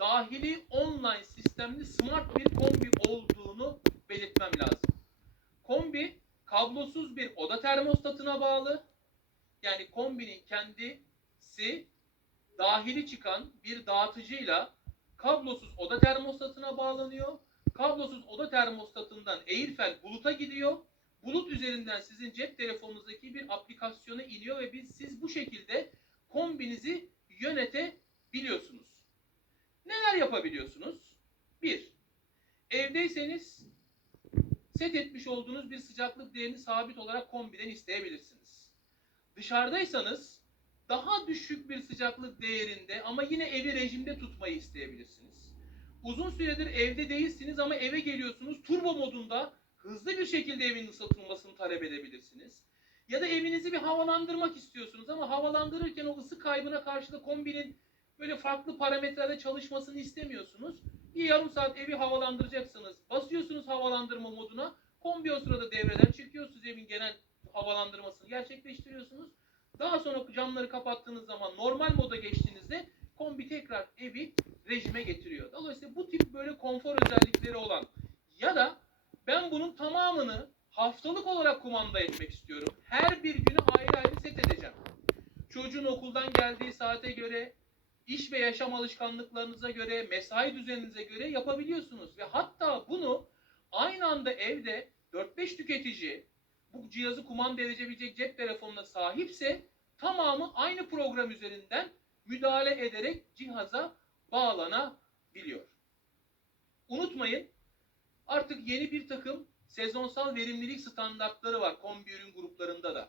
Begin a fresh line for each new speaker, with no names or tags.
dahili online sistemli smart bir kombi olduğunu belirtmem lazım. Kombi kablosuz bir oda termostatına bağlı. Yani kombinin kendisi dahili çıkan bir dağıtıcıyla kablosuz oda termostatına bağlanıyor. Kablosuz oda termostatından Airfel buluta gidiyor. Bulut üzerinden sizin cep telefonunuzdaki bir aplikasyona iniyor ve biz siz bu şekilde kombinizi yönetebiliyorsunuz. Neler yapabiliyorsunuz? Bir, evdeyseniz set etmiş olduğunuz bir sıcaklık değerini sabit olarak kombiden isteyebilirsiniz. Dışarıdaysanız daha düşük bir sıcaklık değerinde ama yine evi rejimde tutmayı isteyebilirsiniz. Uzun süredir evde değilsiniz ama eve geliyorsunuz. Turbo modunda hızlı bir şekilde evin ısıtılmasını talep edebilirsiniz. Ya da evinizi bir havalandırmak istiyorsunuz ama havalandırırken o ısı kaybına karşı da kombinin böyle farklı parametrede çalışmasını istemiyorsunuz. Bir yarım saat evi havalandıracaksınız. Basıyorsunuz havalandırma moduna. Kombi o sırada devreden çıkıyor. Siz evin genel havalandırmasını gerçekleştiriyorsunuz. Daha sonra camları kapattığınız zaman normal moda geçtiğinizde kombi tekrar evi rejime getiriyor. Dolayısıyla bu tip böyle konfor özellikleri olan ya da ben bunun tamamını haftalık olarak kumanda etmek istiyorum. Her bir günü ayrı ayrı set edeceğim. Çocuğun okuldan geldiği saate göre, iş ve yaşam alışkanlıklarınıza göre, mesai düzeninize göre yapabiliyorsunuz. Ve hatta bunu aynı anda evde 4-5 tüketici bu cihazı kumanda edebilecek cep telefonuna sahipse tamamı aynı program üzerinden müdahale ederek cihaza bağlanabiliyor. Unutmayın artık yeni bir takım sezonsal verimlilik standartları var kombi ürün gruplarında da.